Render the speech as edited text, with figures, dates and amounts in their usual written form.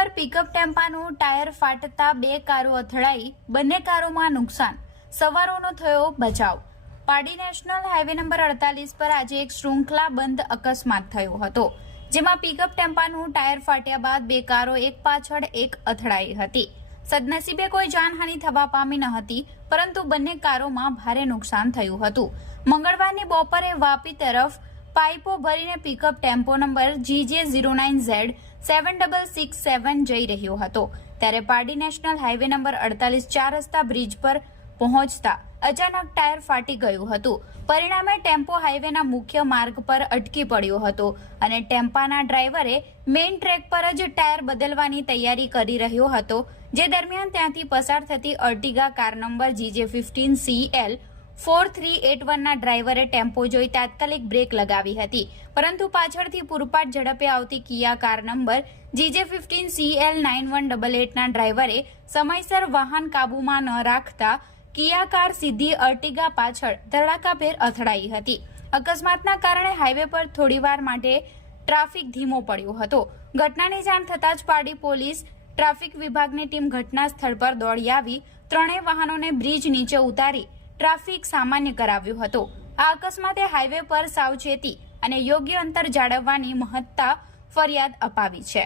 પર pickup ટેમ્પાનું tyre ફાટતા 2 કારો અથડાઈ, બંને કારોમાં નુકસાન, સવારોનો થયો બચાવ। પાડી નેશનલ હાઈવે નંબર 48 પર આજે એક શૃંખલાબંધ અકસ્માત થયો હતો, જેમાં પિકઅપ ટેમ્પાનું ટાયર ફાટ્યા બાદ 2 કારો એક પાછળ એક અથડાઈ હતી। સદનસીબે કોઈ જાનહાનિ થવા પામી ન હતી, પરંતુ બંને કારોમાં ભારે નુકસાન થયું હતું। મંગળવારની બપોરે વાપી તરફ પાઇપો ભરીને પિકઅપ ટેમ્પો નંબર GJ09Z 7667 જઈ રહ્યો હતો, ત્યારે પારડી નેશનલ હાઈવે નંબર 48 4 રસ્તા બ્રિજ પર પહોંચતા અચાનક ટાયર ફાટી ગયું હતું। પરિણામે ટેમ્પો હાઈવેના મુખ્ય માર્ગ પર અટકી પડ્યો હતો અને ટેમ્પાના ડ્રાઈવરે મેઇન ટ્રેક પર જ ટાયર બદલવાની તૈયારી કરી રહ્યો હતો, જે દરમિયાન ત્યાંથી પસાર થતી અર્ટિગા કાર નંબર GJ15CL 4381 ના ડ્રાઈવરે ટેમ્પો જોઈ તાત્કાલિક બ્રેક લગાવી હતી, પરંતુ પાછળથી પૂરપાટ ઝડપે આવતી કિયા કાર નંબર GJ15CL 9188 ના ડ્રાઈવરે સમયસર વાહન કાબૂમાં ન રાખતા કિયા કાર સીધી અર્ટિગા પાછળ ધડાકાભેર અથડાઈ હતી। અકસ્માતના કારણે હાઈવે પર થોડીવાર માટે ટ્રાફિક ધીમો પડ્યો હતો। ઘટનાની જાણ થતાં જ પારડી પોલીસ ટ્રાફિક વિભાગની ટીમ ઘટના સ્થળ પર દોડી આવી ત્રણેય વાહનોને બ્રિજ નીચે ઉતારી ટ્રાફિક સામાન્ય કરાવ્યો હતો। આ અકસ્માતે હાઈવે પર સાવચેતી અને યોગ્ય અંતર જાળવવાની મહત્તા ફરિયાદ અપાવી છે।